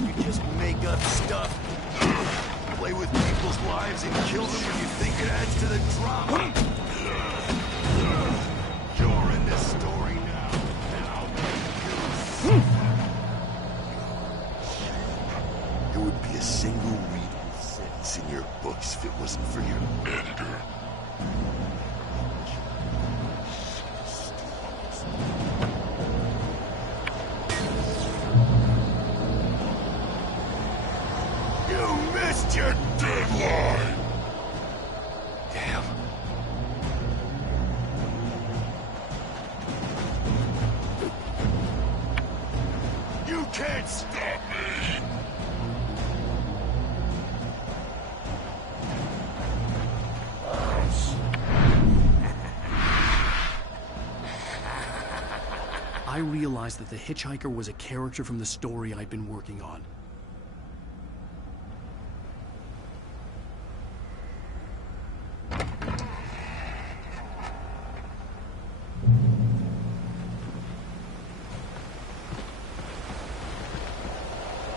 You just make up stuff, play with people's lives and kill them when you think it adds to the drama. You're in this story now, and I'll make you. There would be a single readable sentence in your books if it wasn't for your editor. You missed your deadline! Damn. You can't stop me! I realized that the hitchhiker was a character from the story I'd been working on.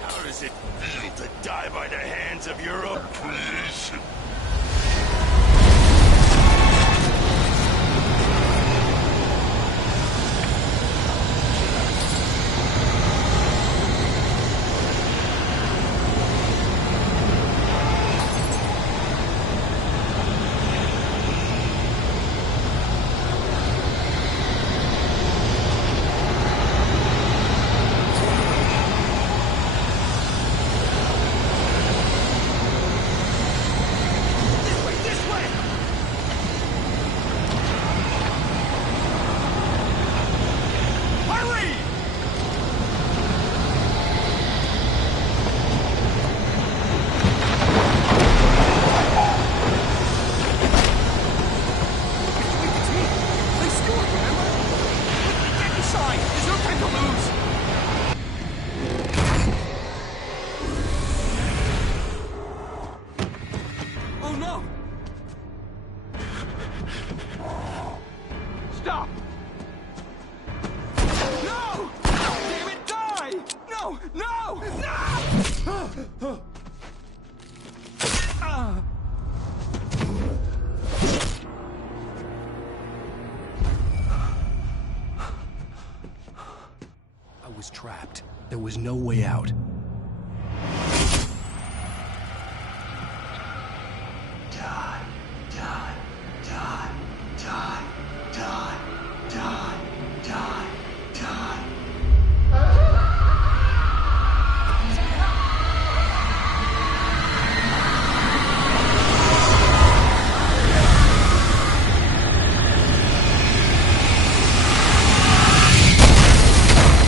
How does it feel to die by the hands of your own? Please. Stop! No! Damn it, die! No! No! No! I was trapped. There was no way out. Die, die, die, die, die, die, die, die.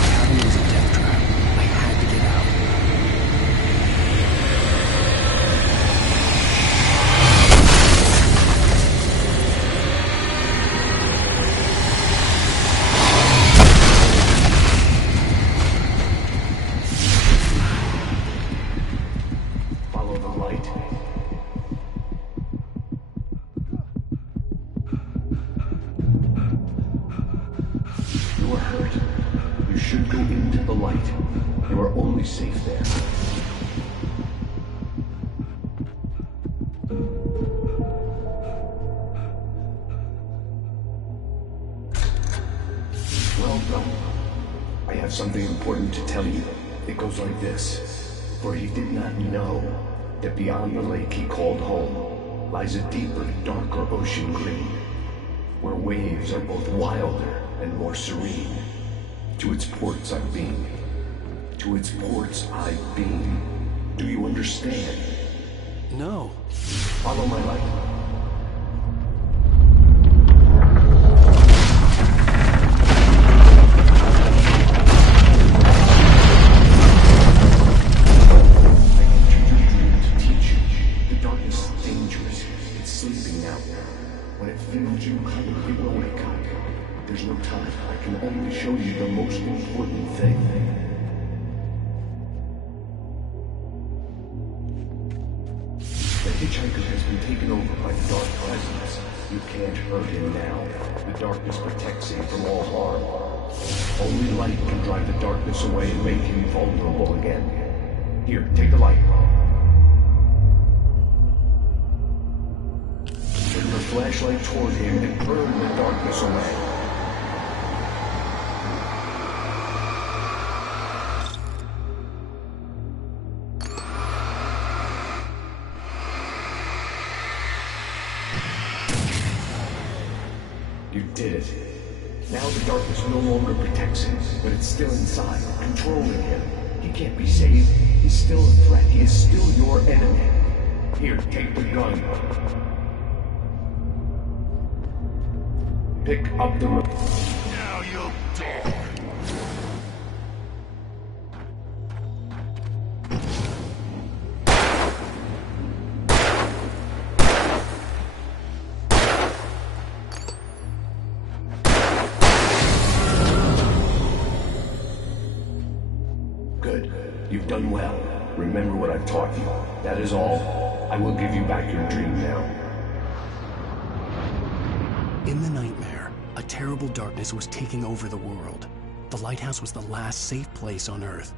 Cabin was a death trap. I had to get out. Follow the light. You are hurt. You should go into the light. You are only safe there. Well done. I have something important to tell you. It goes like this. For he did not know that beyond the lake he called home lies a deeper, darker ocean green, where waves are both wilder and more serene. To its ports I've been. To its ports I've been. Do you understand? No. Follow my light. When it fails you, it will wake up. There's no time. I can only show you the most important thing. The hitchhiker has been taken over by the dark presence. You can't hurt him now. The darkness protects him from all harm. Only light can drive the darkness away and make him vulnerable again. Here, take the light. Turn the flashlight toward him and burn the darkness away. You did it. Now the darkness no longer protects him, but it's still inside, controlling him. He can't be saved. He's still a threat. He is still your enemy. Here, take the gun. Pick up the... Now you'll die. Good. You've done well. Remember what I've taught you. That is all. I will give you back your dream now. In the nightmare, a terrible darkness was taking over the world. The lighthouse was the last safe place on Earth.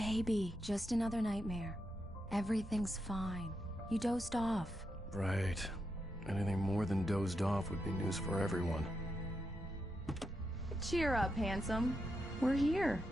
baby. Just another nightmare. Everything's fine. You dozed off. Right. Anything more than dozed off would be news for everyone. Cheer up, handsome. We're here.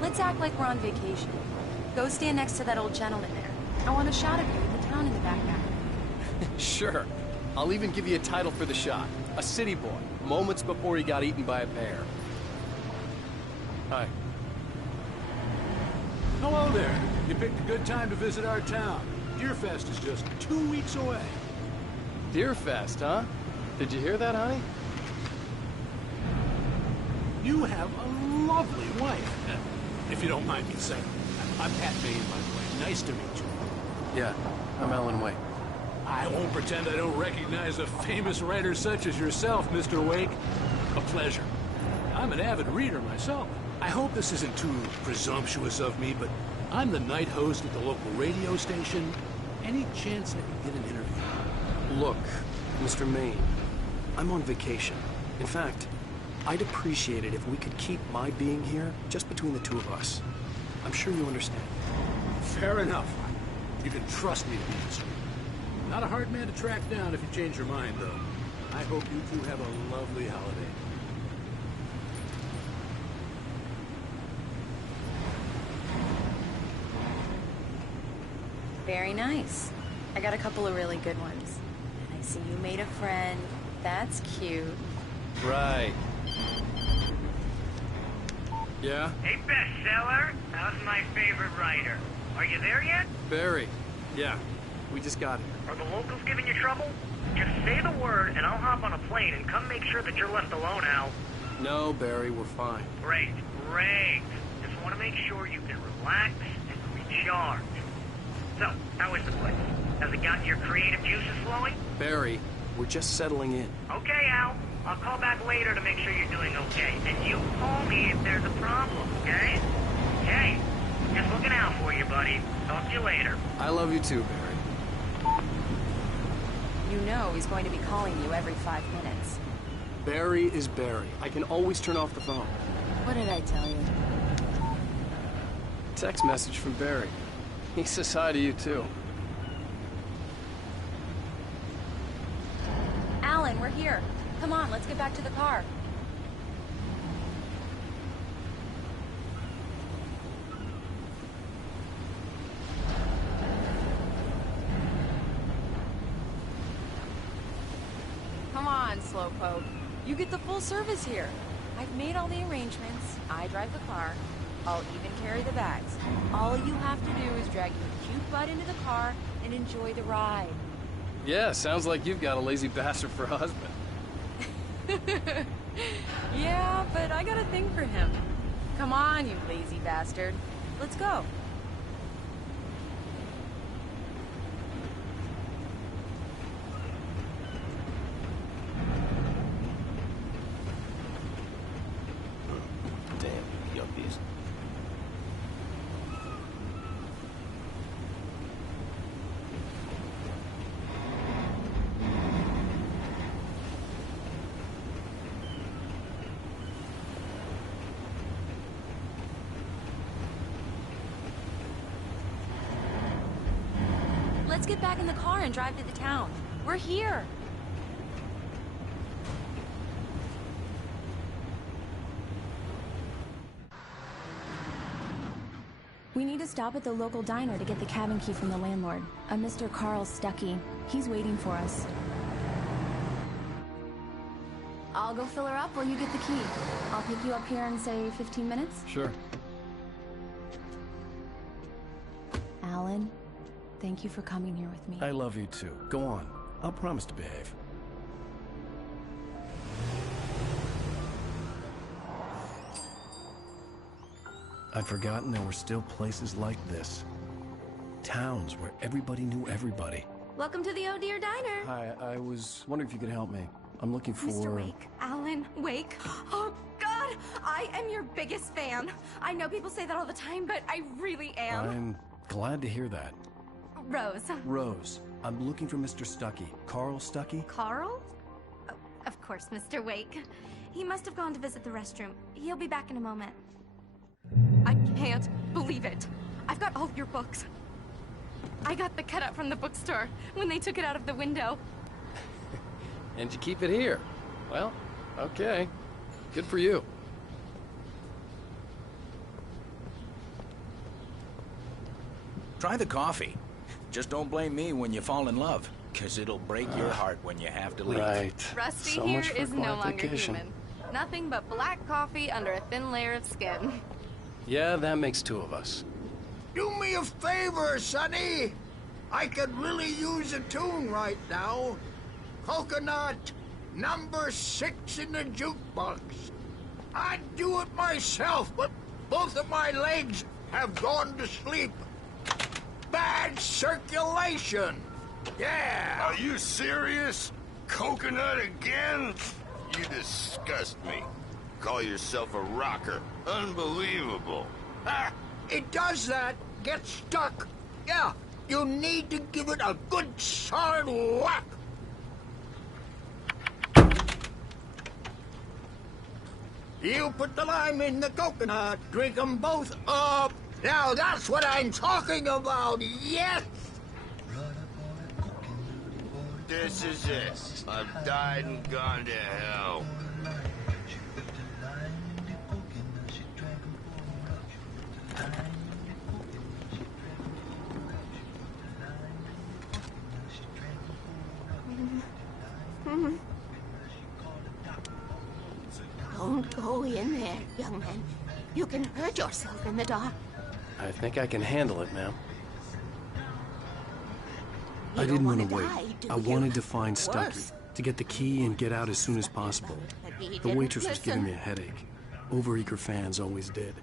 Let's act like we're on vacation. Go stand next to that old gentleman there. I want a shot of you with the town in the background. Sure. I'll even give you a title for the shot. A city boy, moments before he got eaten by a bear. Hi. Hello there. You picked a good time to visit our town. Deerfest is just 2 weeks away. Deerfest, huh? Did you hear that, honey? You have a lovely wife. If you don't mind me saying. I'm Pat Bain, by the way. Nice to meet you. Yeah, I'm Alan Wake. I won't pretend I don't recognize a famous writer such as yourself, Mr. Wake. A pleasure. I'm an avid reader myself. I hope this isn't too presumptuous of me, but I'm the night host at the local radio station. Any chance I could get an interview? Look, Mr. Maine, I'm on vacation. In fact, I'd appreciate it if we could keep my being here just between the two of us. I'm sure you understand. Fair enough. You can trust me to be discreet. Not a hard man to track down if you change your mind, though. I hope you two have a lovely holiday. Very nice. I got a couple of really good ones. And I see you made a friend. That's cute. Right. Yeah? Hey, bestseller. How's my favorite writer? Are you there yet? Barry. Yeah. We just got here. Are the locals giving you trouble? Just say the word, and I'll hop on a plane and come make sure that you're left alone, Al. No, Barry, we're fine. Great, great. Just want to make sure you can relax and recharge. So, how is the place? Has it gotten your creative juices flowing? Barry, we're just settling in. Okay, Al. I'll call back later to make sure you're doing okay. And you call me if there's a problem, okay? Hey, just looking out for you, buddy. Talk to you later. I love you too, Barry. You know he's going to be calling you every 5 minutes. Barry is Barry. I can always turn off the phone. What did I tell you? Text message from Barry. He says hi to you too. Alan, we're here. Come on, let's get back to the car. Come on, Slowpoke. You get the full service here. I've made all the arrangements. I drive the car. I'll even carry the bags. All you have to do is drag your cute butt into the car and enjoy the ride. Yeah, sounds like you've got a lazy bastard for a husband. Yeah, but I got a thing for him. Come on, you lazy bastard. Let's go. Damn, yuppies. Let's get back in the car and drive to the town. We're here. We need to stop at the local diner to get the cabin key from the landlord, a Mr. Carl Stuckey. He's waiting for us. I'll go fill her up while you get the key. I'll pick you up here in, say, 15 minutes? Sure. Alan, thank you for coming here with me. I love you too. Go on. I'll promise to behave. I'd forgotten there were still places like this. Towns where everybody knew everybody. Welcome to the Oh Dear Diner. Hi, I was wondering if you could help me. I'm looking for... Mr. Wake. Alan Wake. Oh, God! I am your biggest fan. I know people say that all the time, but I really am. I'm glad to hear that. Rose. Rose, I'm looking for Mr. Stuckey. Carl Stuckey? Carl? Oh, of course, Mr. Wake. He must have gone to visit the restroom. He'll be back in a moment. I can't believe it. I've got all your books. I got the cutout from the bookstore when they took it out of the window. And you keep it here. Well, okay. Good for you. Try the coffee. Just don't blame me when you fall in love, because it'll break your heart when you have to leave. Right. Rusty So here much for is no longer qualification. human. Nothing but black coffee under a thin layer of skin. Yeah, that makes two of us. Do me a favor, Sonny. I could really use a tune right now. Coconut, number 6 in the jukebox. I'd do it myself, but both of my legs have gone to sleep. Bad circulation. Yeah. Are you serious? Coconut again? You disgust me. Call yourself a rocker. Unbelievable. Ah, it does that. Get stuck. Yeah, you need to give it a good solid whack. You put the lime in the coconut. Drink them both up. Now that's what I'm talking about. Yes. This is it. I've died and gone to hell. Don't go in there, young man. You can hurt yourself in the dark. I think I can handle it, ma'am. I didn't want to wanna wait. die, do I you? wanted to find Stuckey, Worse. to get the key and get out as soon as possible. He The didn't waitress was giving me listen. a headache. Overeager fans always did.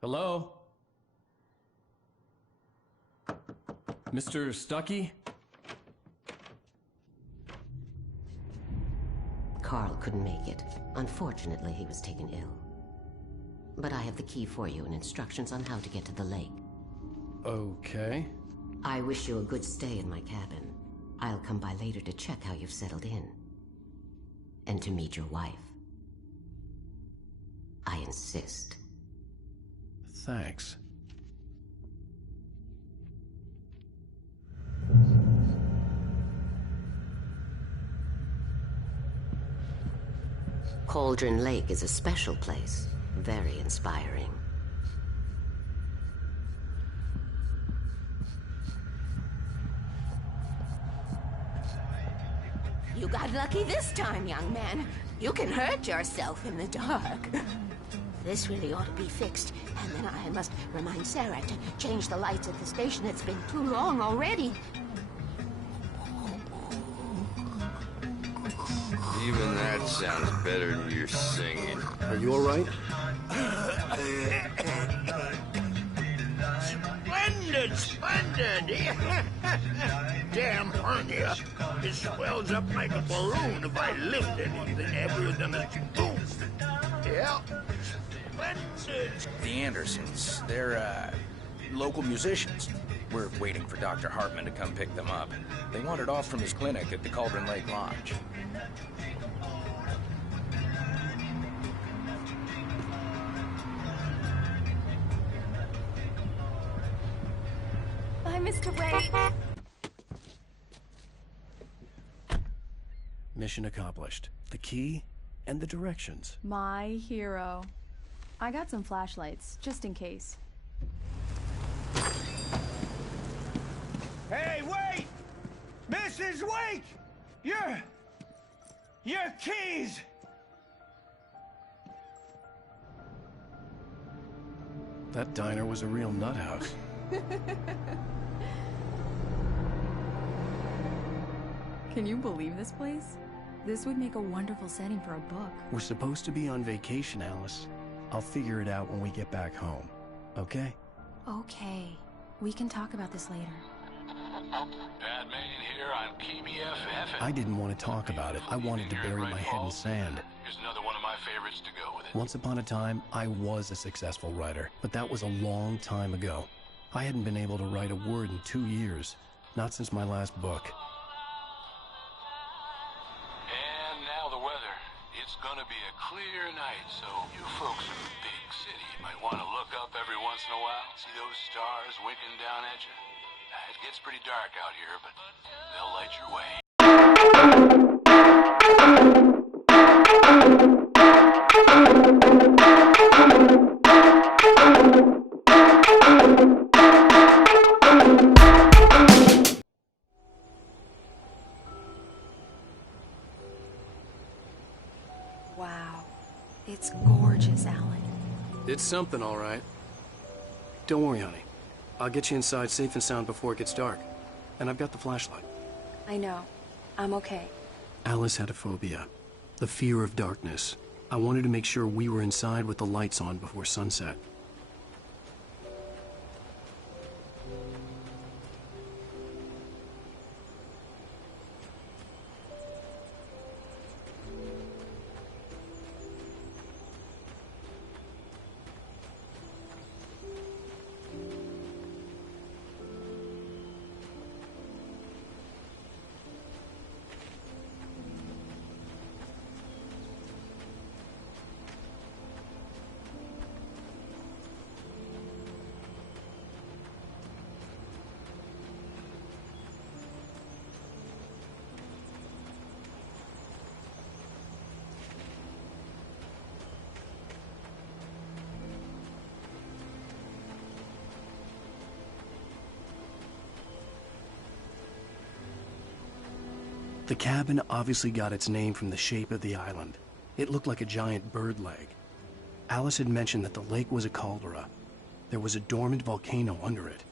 Hello? Mr. Stuckey? Carl couldn't make it. Unfortunately, he was taken ill. But I have the key for you and instructions on how to get to the lake. Okay. I wish you a good stay in my cabin. I'll come by later to check how you've settled in. And to meet your wife. I insist. Thanks. Cauldron Lake is a special place. Very inspiring. You got lucky this time, young man. You can hurt yourself in the dark. This really ought to be fixed, and then I must remind Sarah to change the lights at the station. It's been too long already. Even that sounds better than your singing. Are you all right? Splendid, splendid. Damn hernia. It swells up like a balloon if I lift anything heavier than a spoon. Yeah. Splendid. The Andersons, they're, local musicians. We're waiting for Dr. Hartman to come pick them up. They wandered off from his clinic at the Cauldron Lake Lodge. Bye, Mr. Wake. Mission accomplished. The key? and the directions. My hero. I got some flashlights, just in case. Hey, wait! Mrs. Wake! Your keys! That diner was a real nut house. Can you believe this place? This would make a wonderful setting for a book. We're supposed to be on vacation, Alice. I'll figure it out when we get back home, okay? Okay. We can talk about this later. Bad man here on KBFF. I didn't want to talk about it. I wanted to bury my head in sand. Here's another one of my favorites to go with it. Once upon a time, I was a successful writer, but that was a long time ago. I hadn't been able to write a word in 2 years, not since my last book. And now the weather. It's gonna be a clear night, so you folks in the big city might want to look up every once in a while. See those stars winking down at you? It gets pretty dark out here, but they'll light your way. Wow. It's gorgeous, Alan. It's something, all right. Don't worry, honey. I'll get you inside safe and sound before it gets dark. And I've got the flashlight. I know. I'm okay. Alice had a phobia. The fear of darkness. I wanted to make sure we were inside with the lights on before sunset. The cabin obviously got its name from the shape of the island. It looked like a giant bird leg. Alice had mentioned that the lake was a caldera. There was a dormant volcano under it.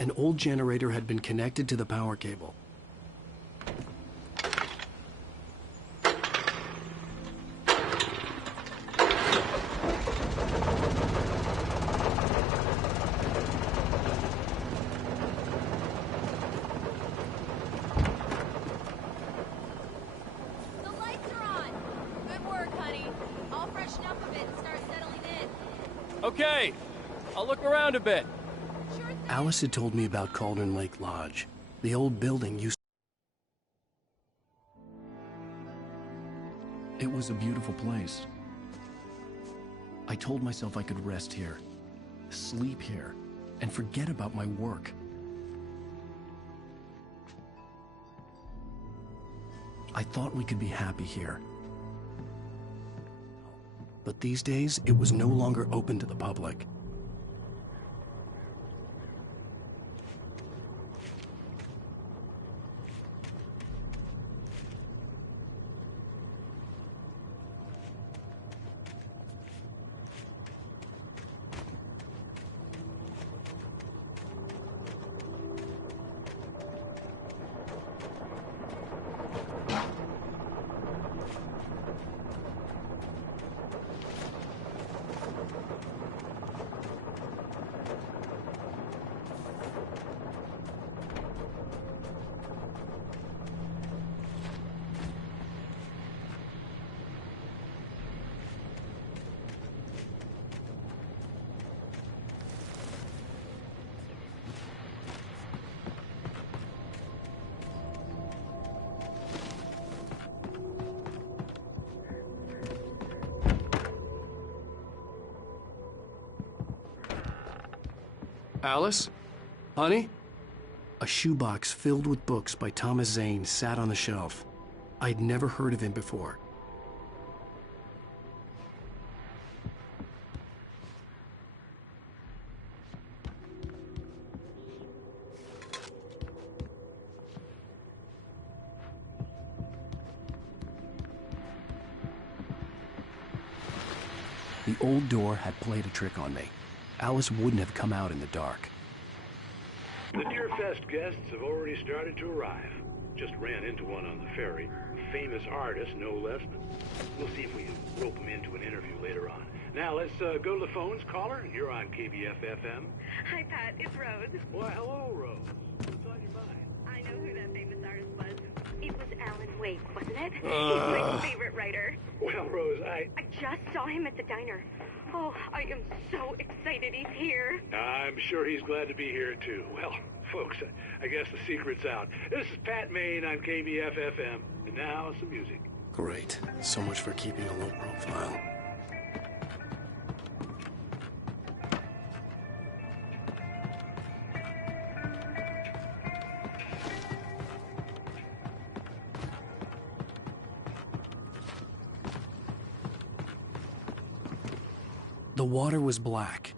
An old generator had been connected to the power cable. The lights are on! Good work, honey. I'll freshen up a bit and start settling in. Okay, I'll look around a bit. Alice had told me about Cauldron Lake Lodge. The old building used... It was a beautiful place. I told myself I could rest here, sleep here, and forget about my work. I thought we could be happy here. But these days, it was no longer open to the public. Alice? Honey? A shoebox filled with books by Thomas Zane sat on the shelf. I'd never heard of him before. The old door had played a trick on me. Alice wouldn't have come out in the dark. The Deerfest guests have already started to arrive. Just ran into one on the ferry. A famous artist, no less. We'll see if we can rope him into an interview later on. Now, let's go to the phones. Caller, you're on KBF-FM. Hi, Pat. It's Rose. Why, hello, Rose. What's on your mind? I know who that famous artist was. It was Alan Wake, wasn't it? He's my favorite writer. Well, Rose, I just saw him at the diner. Oh, I am so excited he's here. I'm sure he's glad to be here, too. Well, folks, I guess the secret's out. This is Pat Maine on KBF-FM. And now, some music. Great. So much for keeping a low profile. The water was black.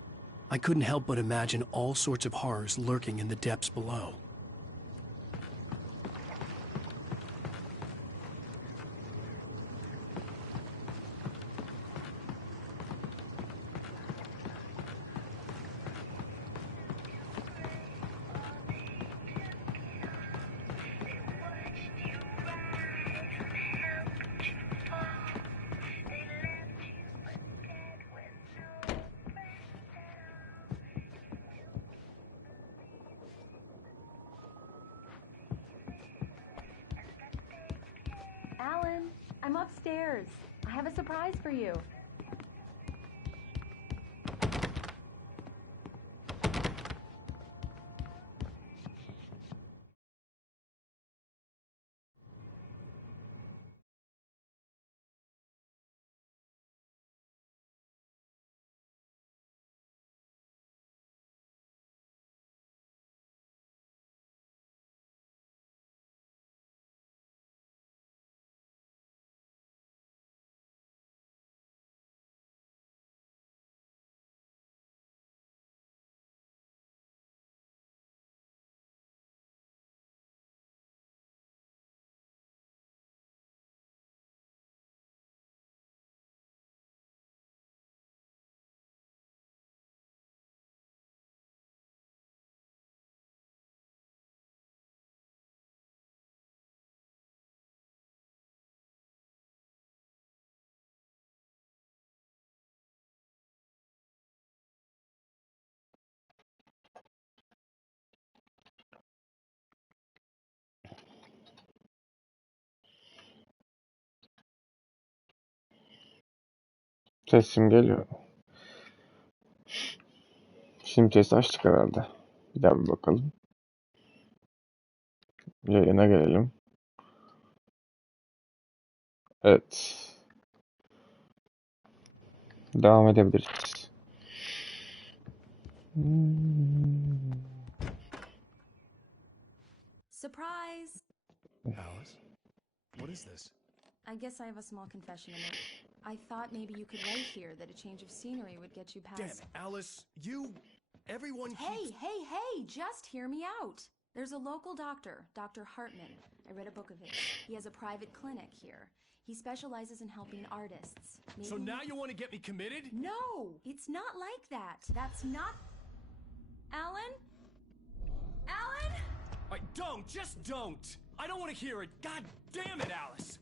I couldn't help but imagine all sorts of horrors lurking in the depths below. Alan, I'm upstairs. I have a surprise for you. Sesim geliyor. Şimdi sesi açtık herhalde. Bir daha bir bakalım. Yayına gelelim. Evet. Devam edebiliriz. Surprise! Alice? What is this? I guess I have a small confession to make. I thought maybe you could wait here, that a change of scenery would get you past... Damn it, Alice, everyone Hey, just hear me out. There's a local doctor, Dr. Hartman. I read a book of his. He has a private clinic here. He specializes in helping artists. Maybe... So now you want to get me committed? No, it's not like that. That's not... Alan? Alan? Just don't! I don't want to hear it. God damn it, Alice!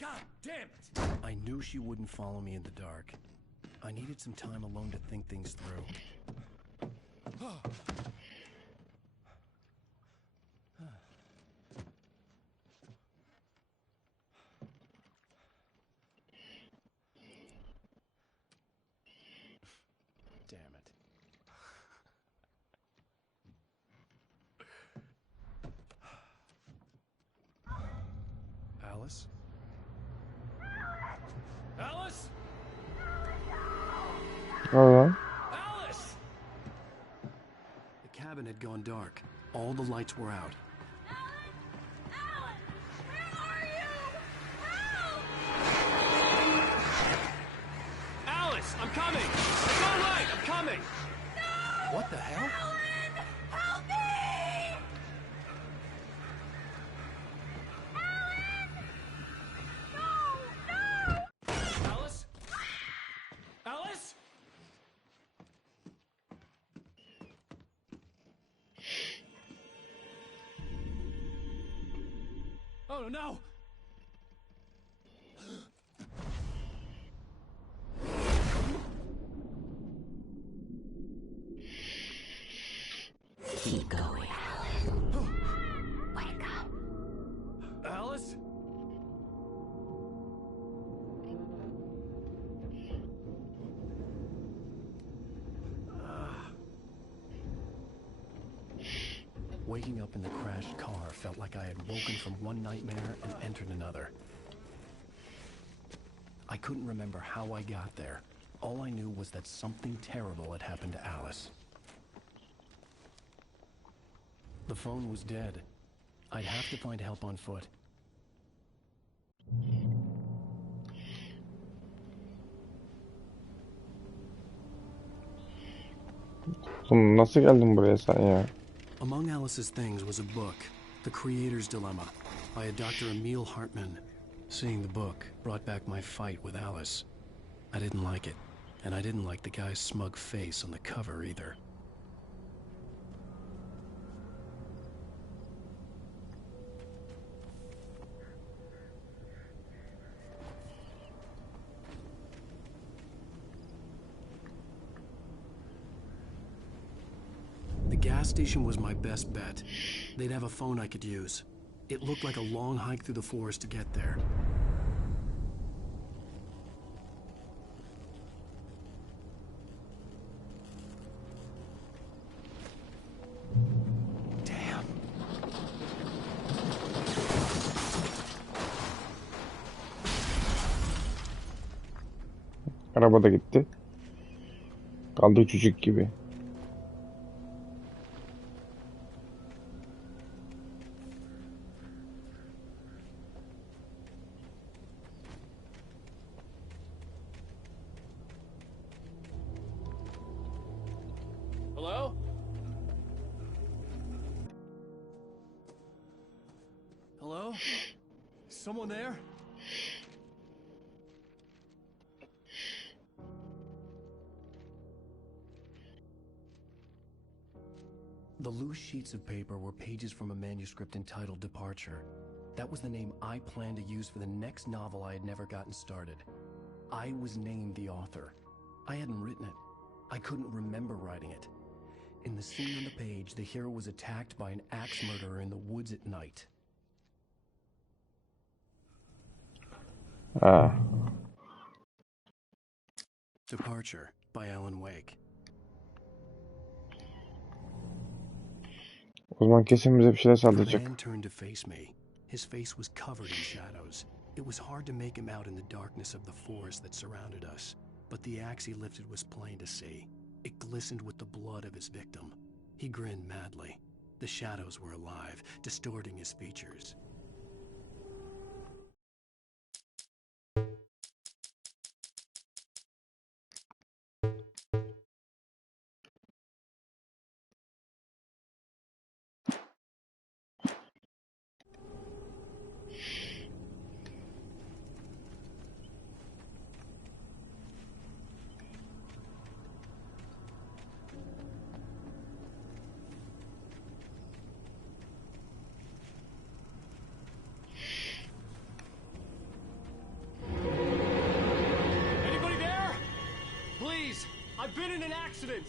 God damn it! I knew she wouldn't follow me in the dark. I needed some time alone to think things through. Damn it. Alice? Alice? Alright. Alice! The cabin had gone dark. All the lights were out. Alice, I'm coming! It's all right, I'm coming! No! What the hell? Alan! Help me! Alan! No! Alice? Alice? Oh no! Keep going, Alan. Wake up. Alice? Waking up in the crashed car felt like I had woken from one nightmare and entered another. I couldn't remember how I got there. All I knew was that something terrible had happened to Alice. The phone was dead. I'd have to find help on foot. Oğlum nasıl geldin buraya sen ya? Among Alice's things was a book, The Creator's Dilemma, by a Dr. Emil Hartman. Seeing the book brought back my fight with Alice. I didn't like it, and I didn't like the guy's smug face on the cover either. The gas station was my best bet. They'd have a phone I could use. It looked like a long hike through the forest to get there. Damn. Araba da gitti. Kaldı çocuk gibi. Hello? Hello? Someone there? The loose sheets of paper were pages from a manuscript entitled Departure. That was the name I planned to use for the next novel I had never gotten started. I was named the author. I hadn't written it. I couldn't remember writing it. In the scene on the page, the hero was attacked by an axe murderer in the woods at night. Ha. Departure by Alan Wake. O zaman kesin bize bir şeyler The saldıracak. man turned to face me. His face was covered in shadows. It was hard to make him out in the darkness of the forest that surrounded us, but the axe he lifted was plain to see. It glistened with the blood of his victim. He grinned madly. The shadows were alive, distorting his features. Anybody there? Please, I've been in an accident.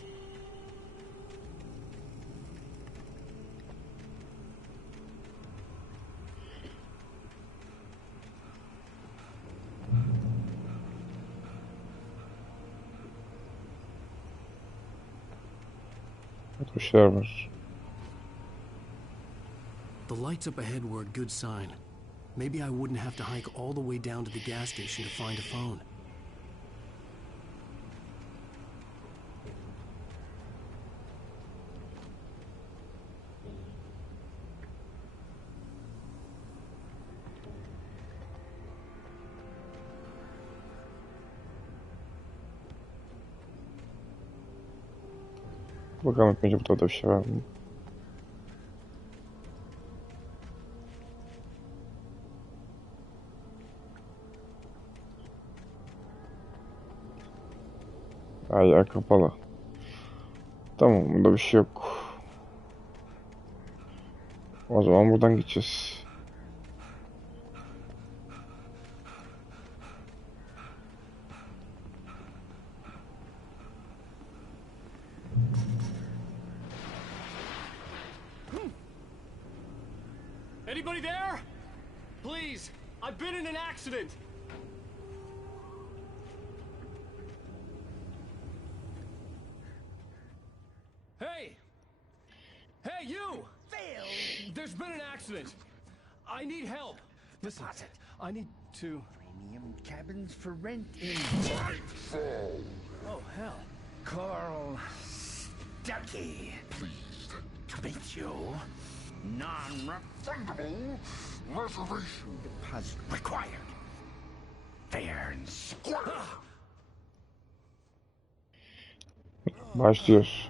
Bir şeyler var. The lights up ahead were a good sign. Maybe I wouldn't have to hike all the way down to the gas station to find a phone. Bakalım ilk önce burada da bir şey var mı? Ay yer kapalı. Tamam, burada bir şey yok. O zaman buradan gideceğiz. Anybody there? Please, I've been in an accident. Hey! Hey, you! Phil! There's been an accident. I need help. Listen, I need to... Premium cabins for rent in Oh, hell. Carl Stuckey. Pleased to meet you. Non-refundable reservation deposit required. Fair and square. Başlıyoruz.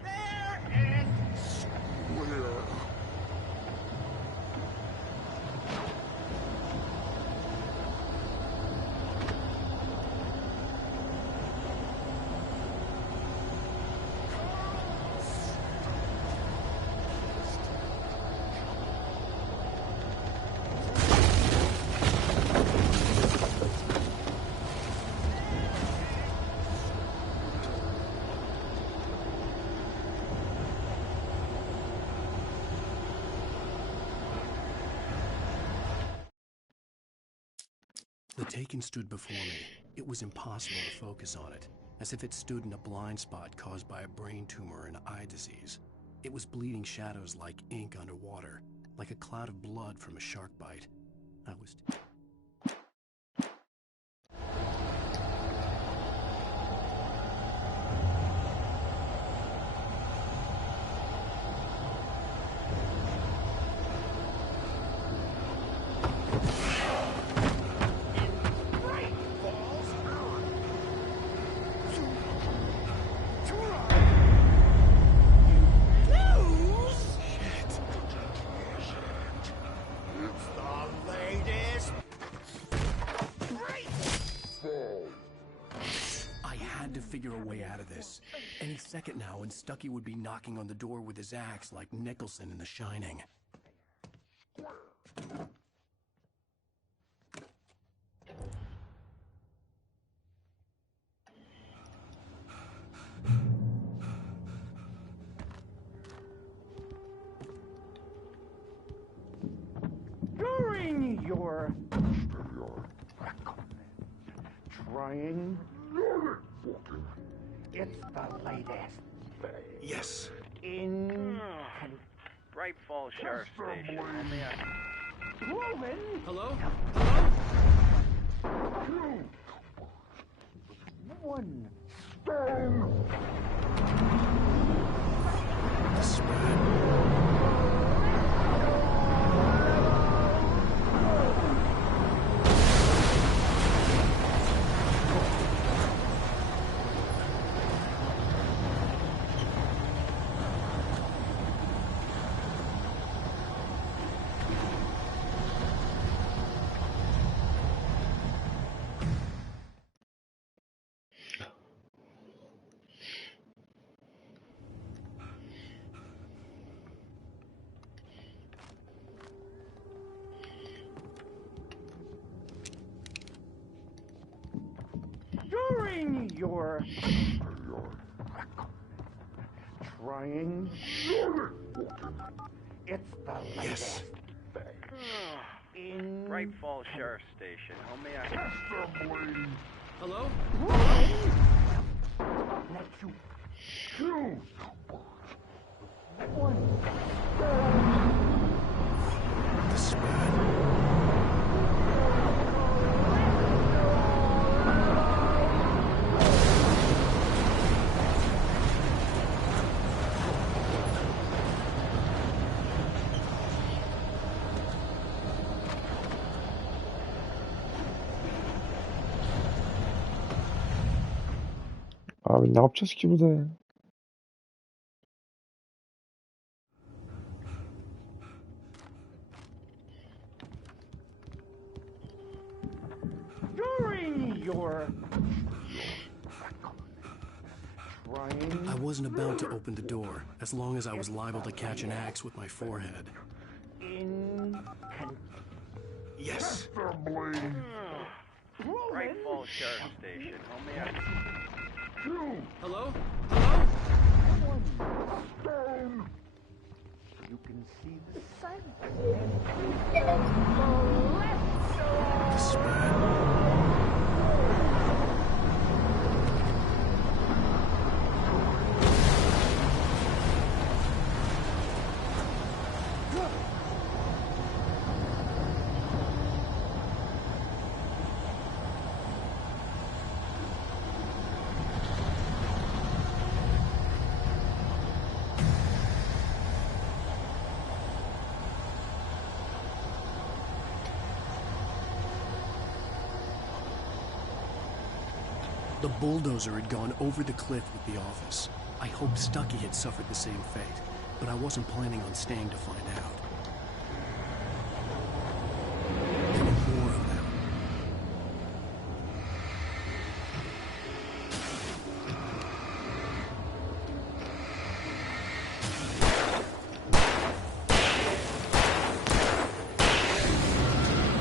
The Taken stood before me. It was impossible to focus on it, as if it stood in a blind spot caused by a brain tumor and eye disease. It was bleeding shadows like ink underwater, like a cloud of blood from a shark bite. I was... figure a way out of this. Any second now, and Stuckey would be knocking on the door with his axe like Nicholson in The Shining. During your trying It's the latest. Yes. In... Bright Falls Sheriff Station. Moving. Hello? Two. One. Stone. During your trying, it's the latest. In Bright Falls Sheriff Station. How may I... Hello? Let you choose. One. Abi ne yapacağız ki burada ya? During your trying. I wasn't about to open the door, as long as I was liable to catch an axe with my forehead. Yes. Bright Falls Sheriff Station. How may I... Hello? Stone. You can see the sights. The bulldozer had gone over the cliff with the office. I hoped Stucky had suffered the same fate, but I wasn't planning on staying to find out. There were more of them.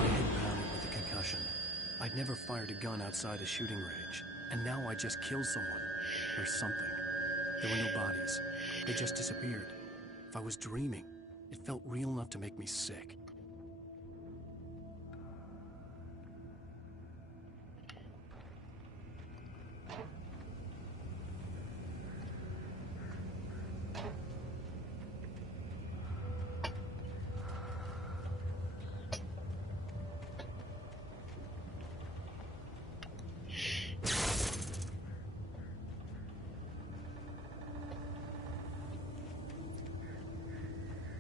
My head pounded with a concussion. I'd never fired a gun outside a shooting range. And now I just killed someone. Or something. There were no bodies. They just disappeared. If I was dreaming, it felt real enough to make me sick.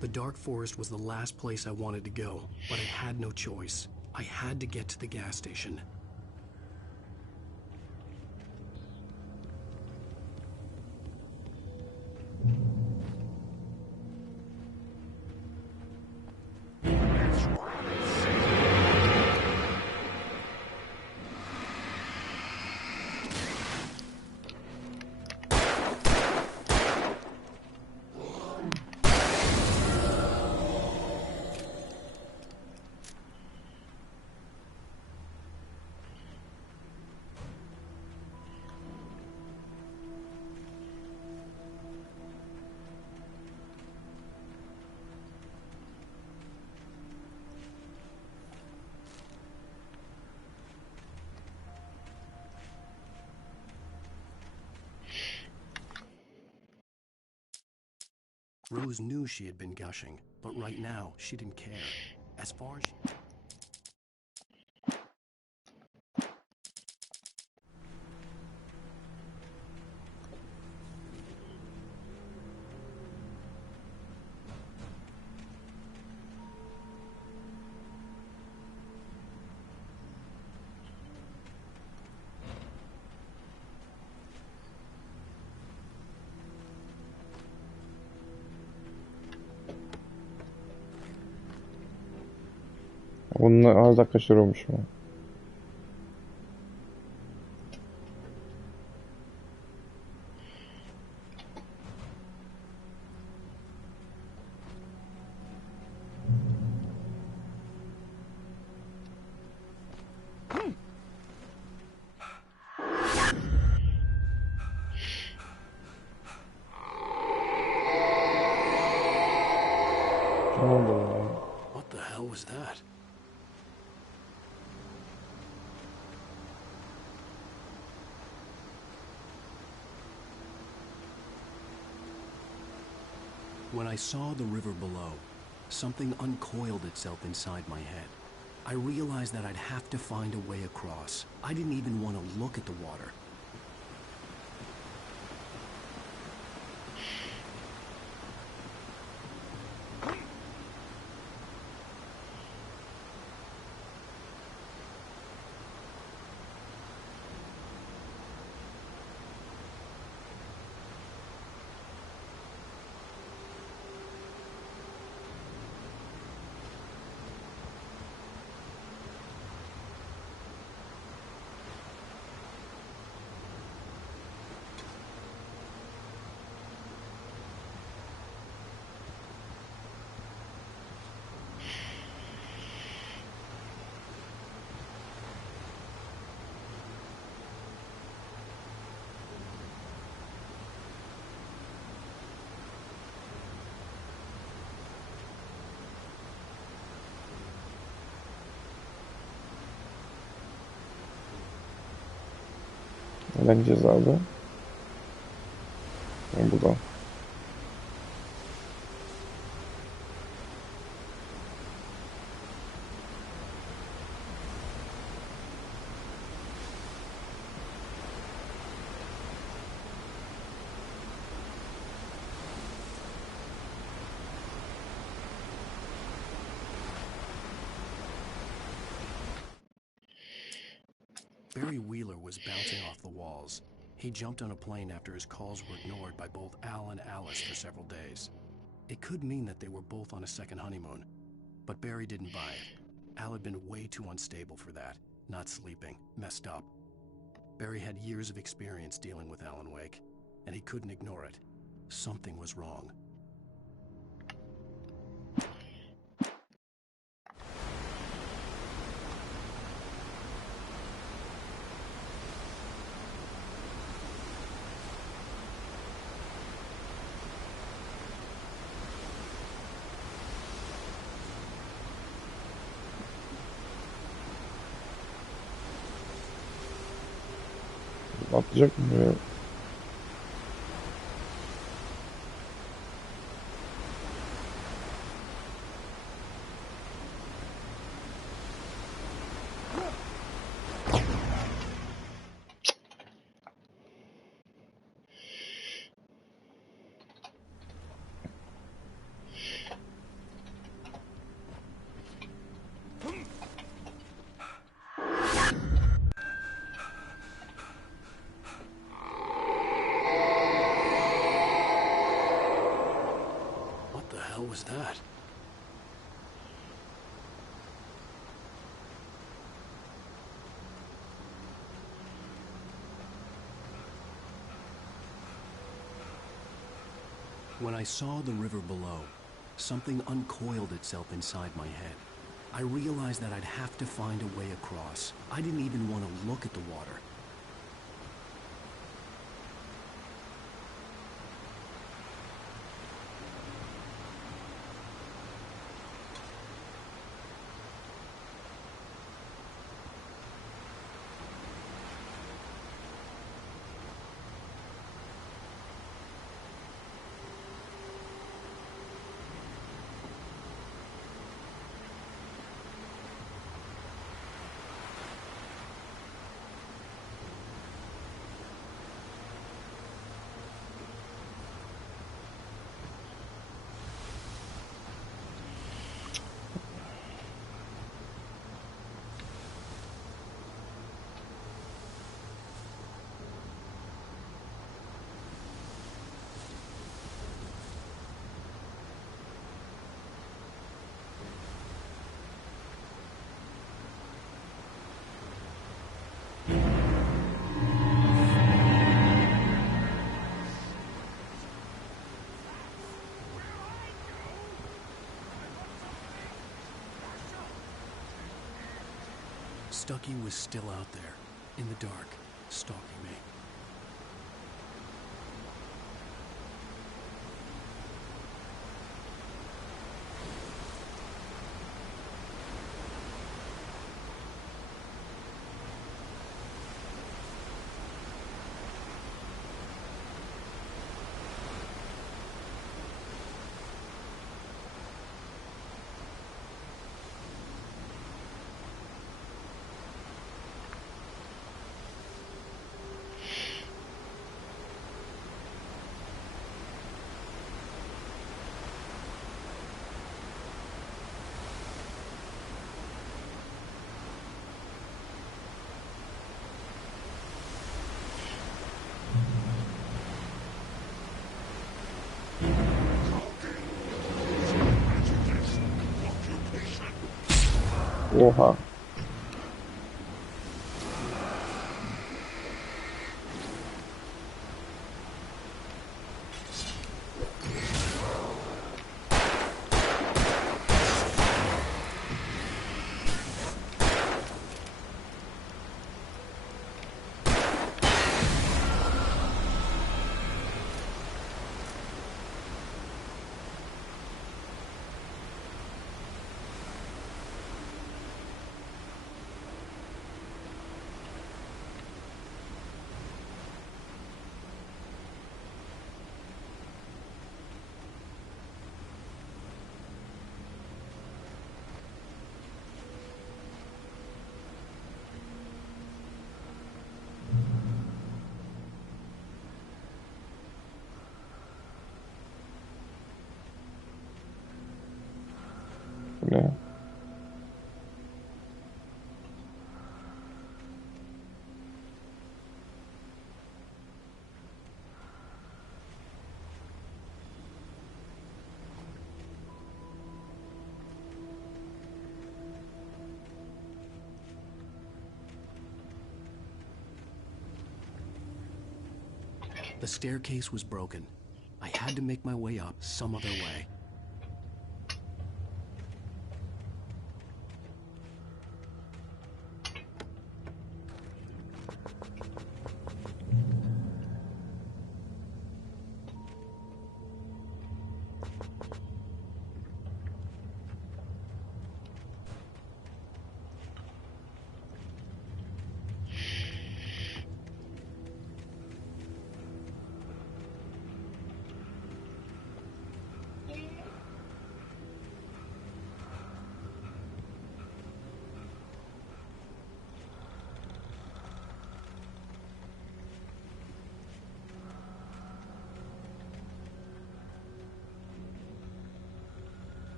The dark forest was the last place I wanted to go, but I had no choice. I had to get to the gas station. Rose knew she had been gushing, but right now, she didn't care. As far as she... Bunu az da kaçırıyormuşum. Ne oldu ya? What the hell was that? When I saw the river below, something uncoiled itself inside my head. I realized that I'd have to find a way across. I didn't even want to look at the water. Neden gideceğiz abi? Buradan. Barry Wheeler was bouncing off the walls. He jumped on a plane after his calls were ignored by both Al and Alice for several days. It could mean that they were both on a second honeymoon, but Barry didn't buy it. Al had been way too unstable for that, not sleeping, messed up. Barry had years of experience dealing with Alan Wake, and he couldn't ignore it. Something was wrong. Atlayacak mı buraya? Was that? When I saw the river below, something uncoiled itself inside my head. I realized that I'd have to find a way across. I didn't even want to look at the water. Stucky was still out there, in the dark, stalking me. Oha. Ne? The staircase was broken. I had to make my way up some other way.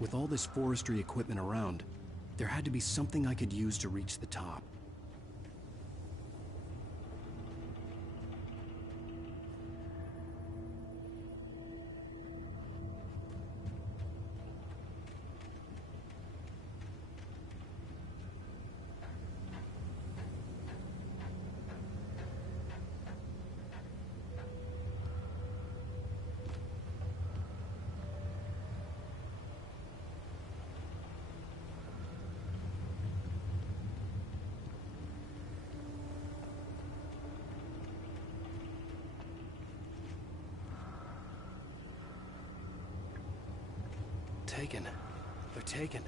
With all this forestry equipment around, there had to be something I could use to reach the top. Taken. They're taken.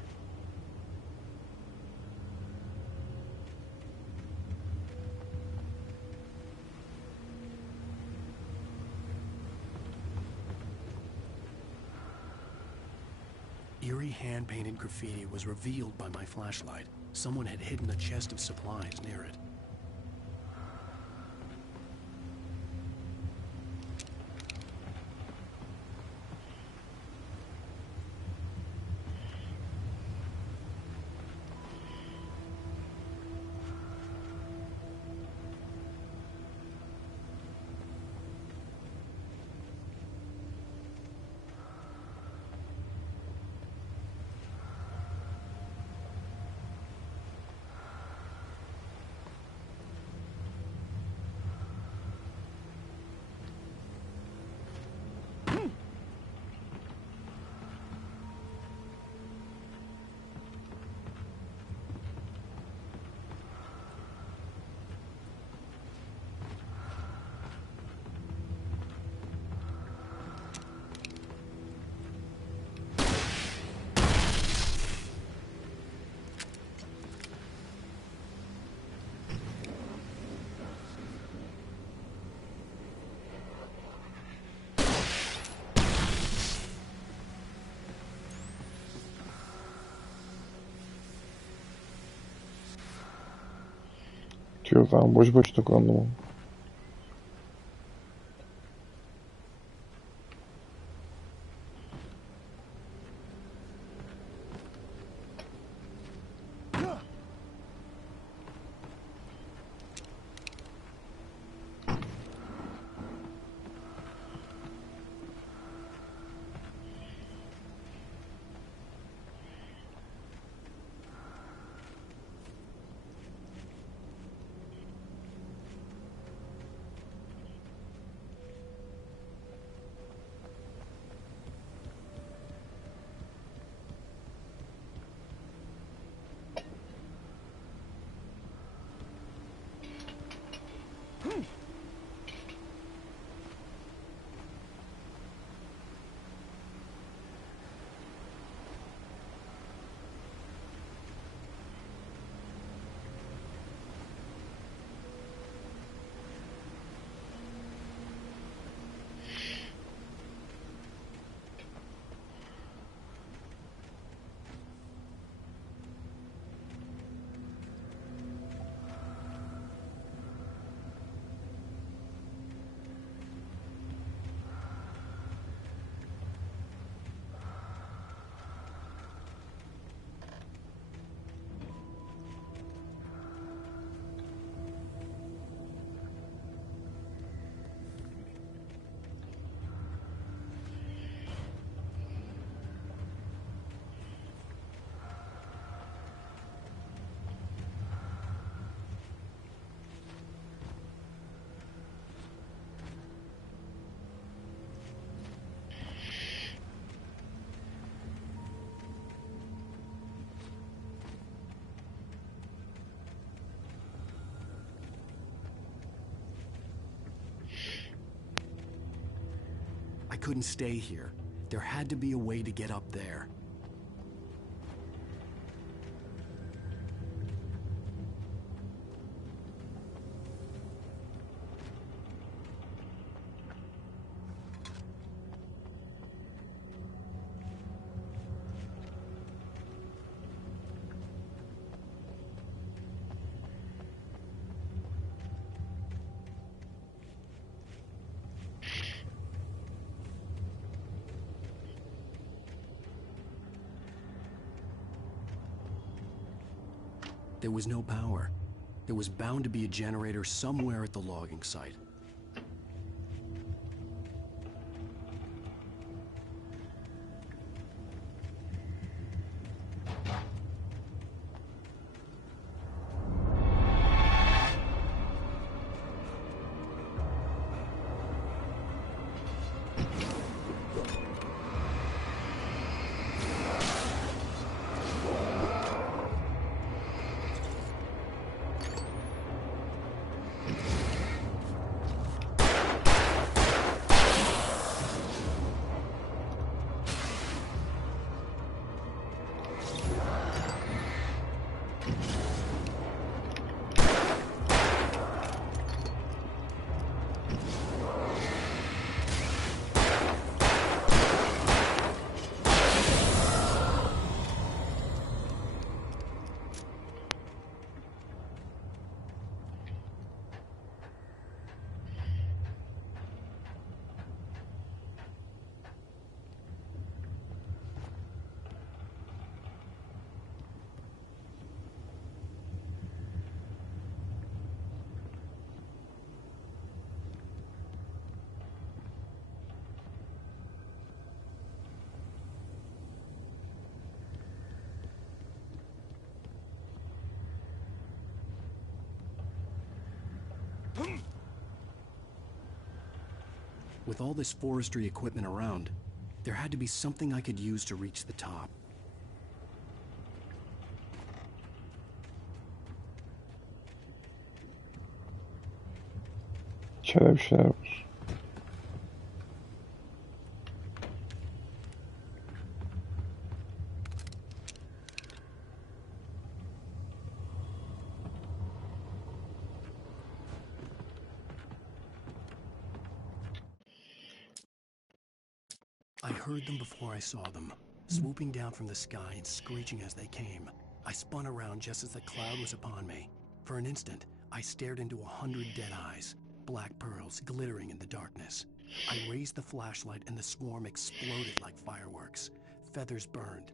Eerie hand-painted graffiti was revealed by my flashlight. Someone had hidden a chest of supplies near it. Yok tamam boş boş dokundım onu. I couldn't stay here. There had to be a way to get up there. There was no power. There was bound to be a generator somewhere at the logging site. With all this forestry equipment around, there had to be something I could use to reach the top. İçeride bir şeyler var. I heard them before I saw them, swooping down from the sky and screeching as they came. I spun around just as the cloud was upon me. For an instant, I stared into 100 dead eyes, black pearls glittering in the darkness. I raised the flashlight and the swarm exploded like fireworks. Feathers burned.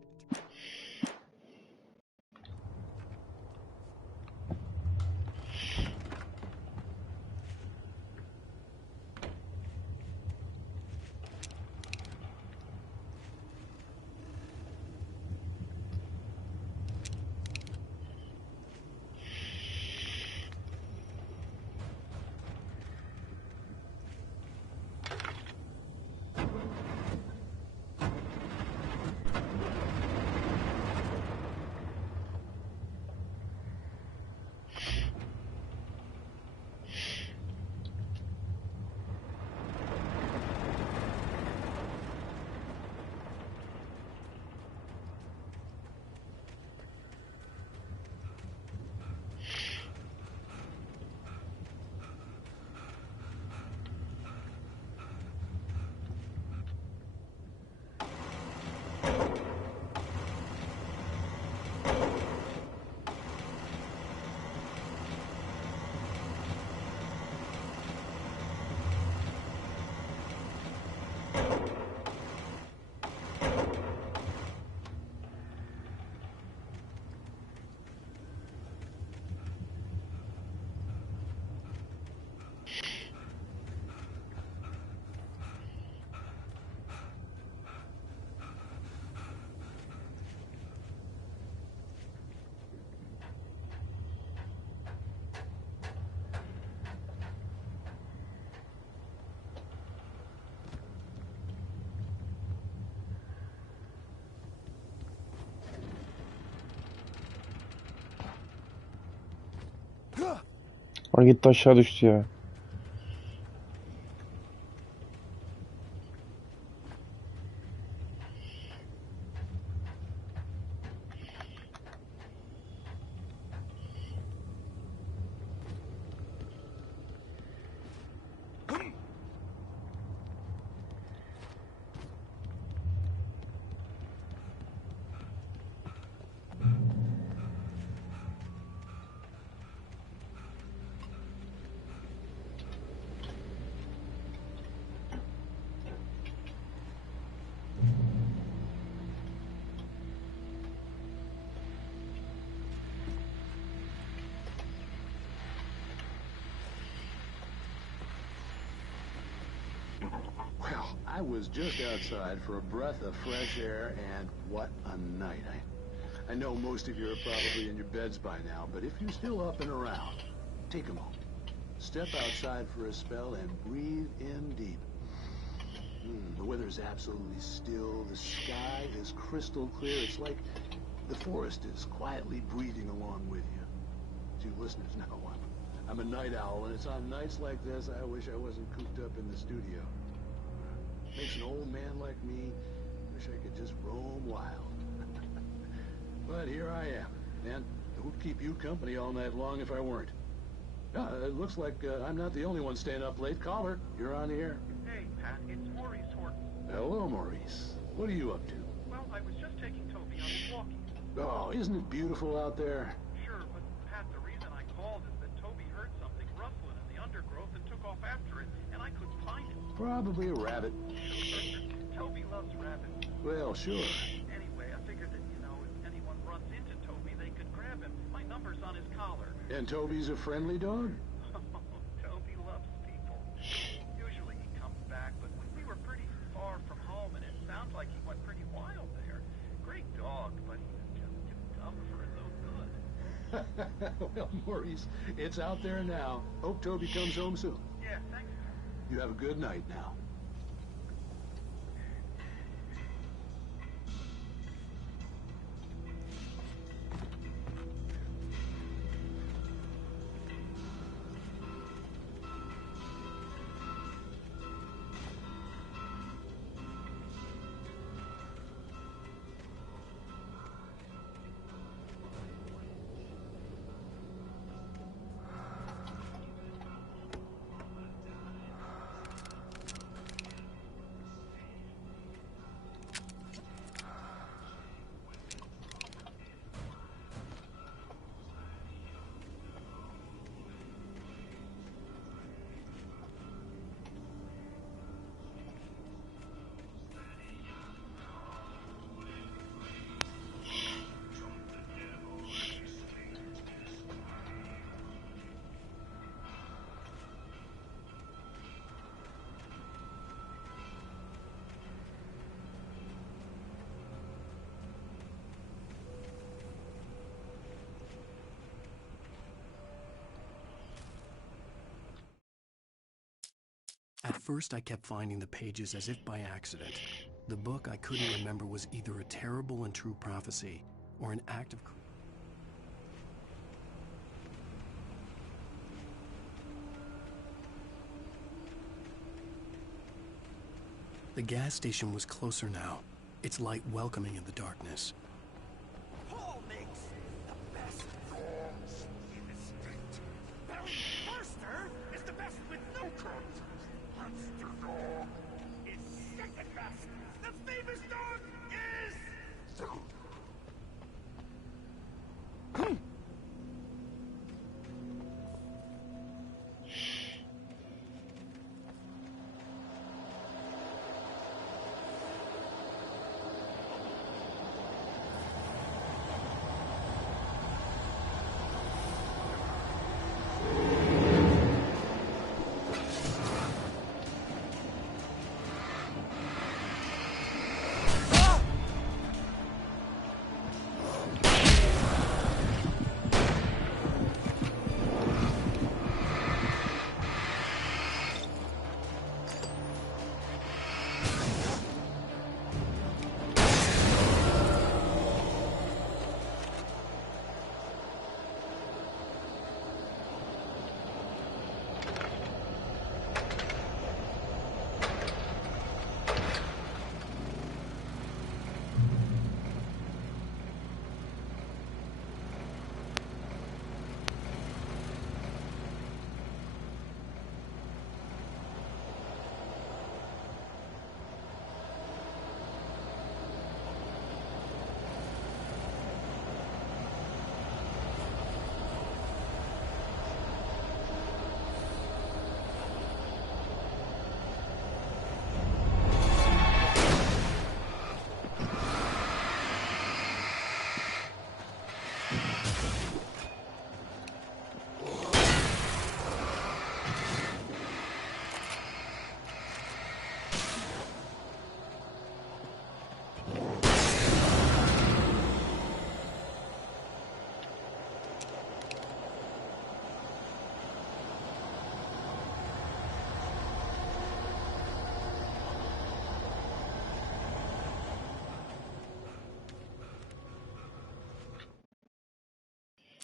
Ay gitti aşağı düştü ya. Well, I was just outside for a breath of fresh air, and what a night. I know most of you are probably in your beds by now, but if you're still up and around, take a moment. Step outside for a spell and breathe in deep. The weather is absolutely still. The sky is crystal clear. It's like the forest is quietly breathing along with you. To you listeners know, I'm a night owl, and it's on nights like this I wish I wasn't cooped up in the studio. Makes an old man like me wish I could just roam wild. But here I am, and who'd keep you company all night long if I weren't? It looks like I'm not the only one staying up late. Caller, you're on the air. Hey, Pat, it's Maurice Horton. Hello, Maurice. What are you up to? Well, I was just taking Toby on his walkie. Oh, isn't it beautiful out there? Sure, but Pat, the reason I called is that Toby heard something rustling in the undergrowth and took off after it, and I couldn't find it. Probably a rabbit. Toby loves rabbits. Well, sure. Anyway, I figured that, if anyone runs into Toby, they could grab him. My number's on his collar. And Toby's a friendly dog? Toby loves people. Usually he comes back, but we were pretty far from home, and it sounds like he went pretty wild there. Great dog, but he was just too dumb for his own good. Well, Maurice, it's out there now. Hope Toby comes home soon. Yeah, thanks. You have a good night now. first I kept finding the pages as if by accident. The book I couldn't remember was either a terrible and true prophecy or an act of... The gas station was closer now, its light welcoming in the darkness. Paul makes the best dogs in the state. Barry Forster is the best with no corns. Monster dog is second best. The famous dog is...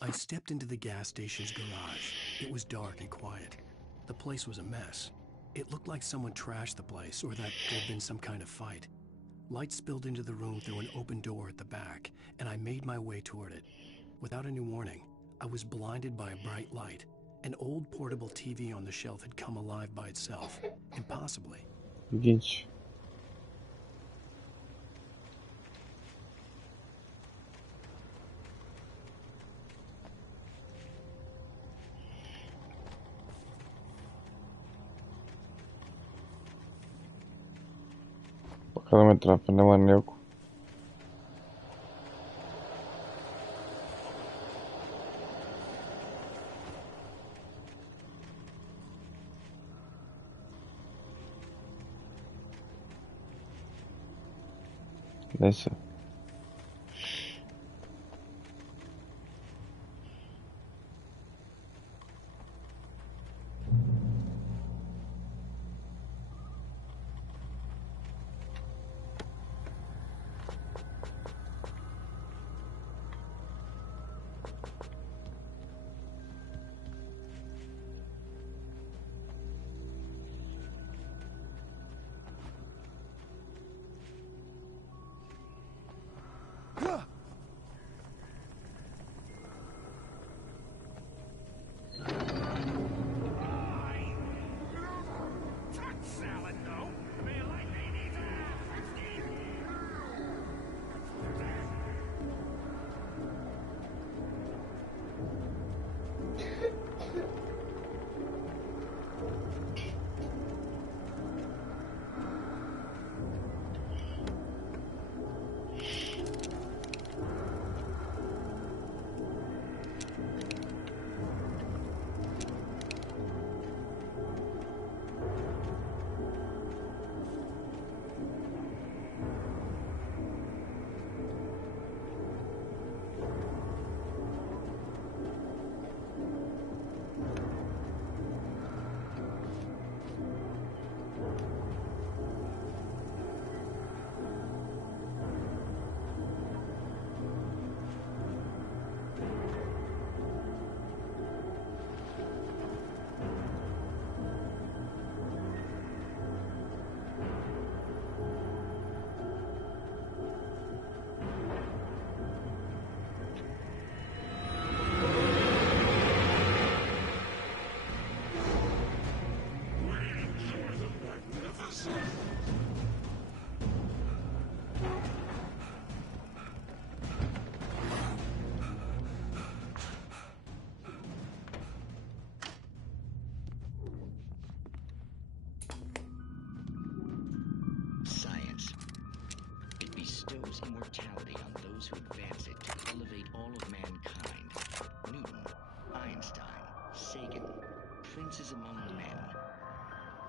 I stepped into the gas station's garage. It was dark and quiet. The place was a mess. It looked like someone trashed the place or that there had been some kind of fight. Light spilled into the room through an open door at the back, and I made my way toward it. Without any warning, I was blinded by a bright light. An old portable TV on the shelf had come alive by itself, impossibly. İlginç. Bakalım etrafta ne var ne yok. Neyse. bestows immortality on those who advance it to elevate all of mankind. Newton, Einstein, Sagan, princes among men.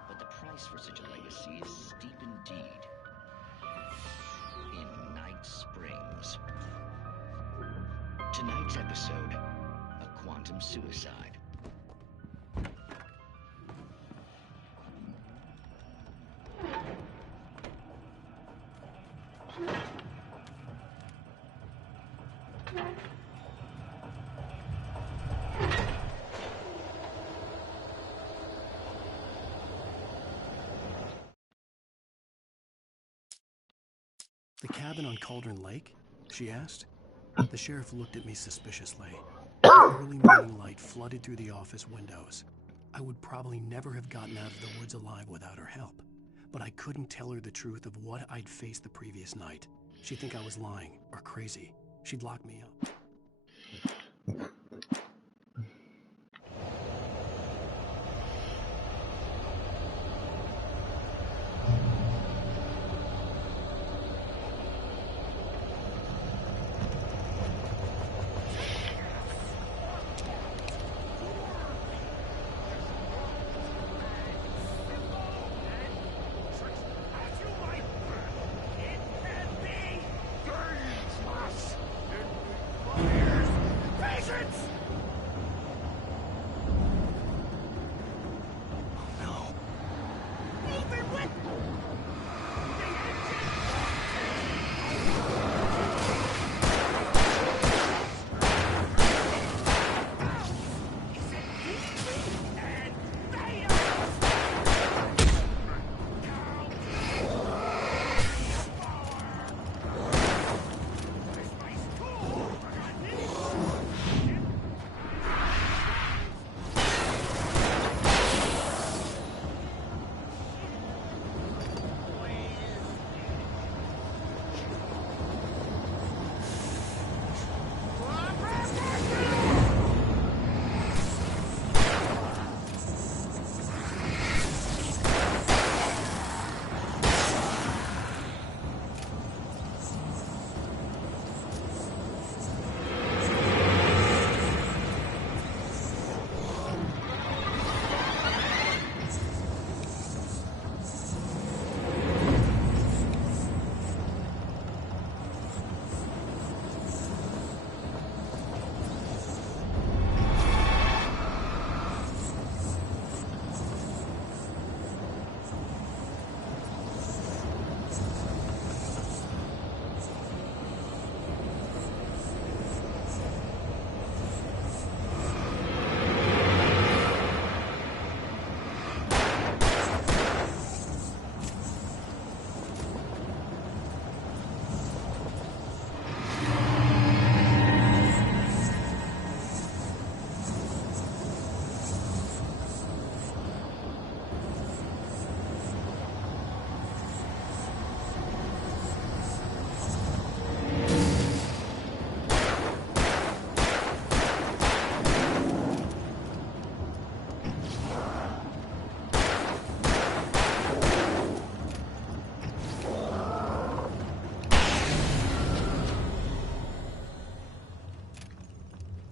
But the price for such a legacy is steep indeed. In Night Springs. Tonight's episode, a quantum suicide. The cabin on Cauldron Lake? She asked. The sheriff looked at me suspiciously. The early morning light flooded through the office windows. I would probably never have gotten out of the woods alive without her help. But I couldn't tell her the truth of what I'd faced the previous night. She'd think I was lying or crazy. She'd lock me up.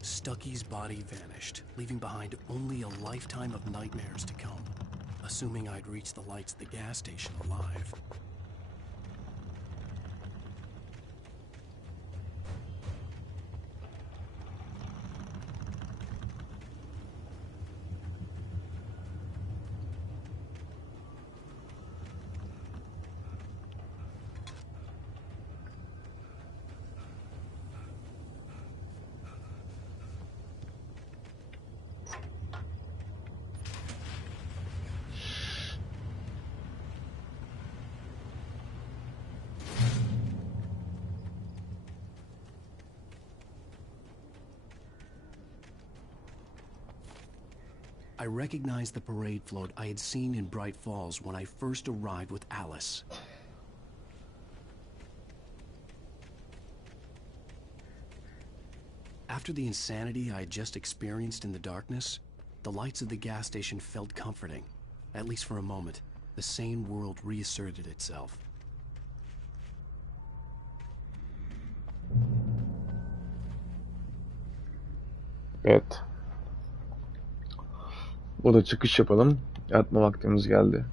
Stucky's body vanished, leaving behind only a lifetime of nightmares to come, assuming I'd reached the lights at the gas station alive. I recognized the parade float I had seen in Bright Falls when I first arrived with Alice. After the insanity I had just experienced in the darkness, the lights of the gas station felt comforting. At least for a moment, the sane world reasserted itself. Evet. Burada çıkış yapalım. Yatma vaktimiz geldi.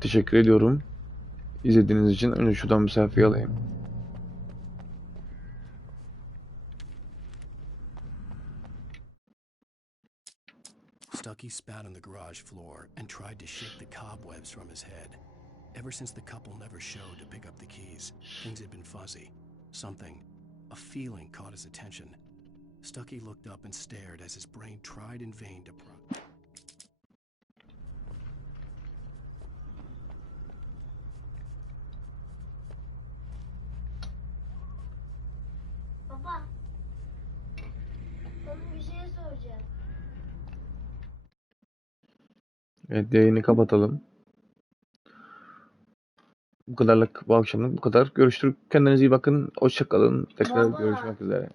Teşekkür ediyorum. İzlediğiniz için önce şuradan bir selfie alayım. Stucky spat on the garage floor and tried to shake the cobwebs from his head. Ever since the couple never showed to pick up the keys, things had been fuzzy. Something, a feeling caught his attention. Stucky looked up and stared as his brain tried in vain to Baba, sana bir şey soracağım. Evet, yayını kapatalım. Bu kadarlık bu akşamlık bu kadar. Görüşürüz. Kendinize iyi bakın. Hoşça kalın. Tekrar görüşmek üzere.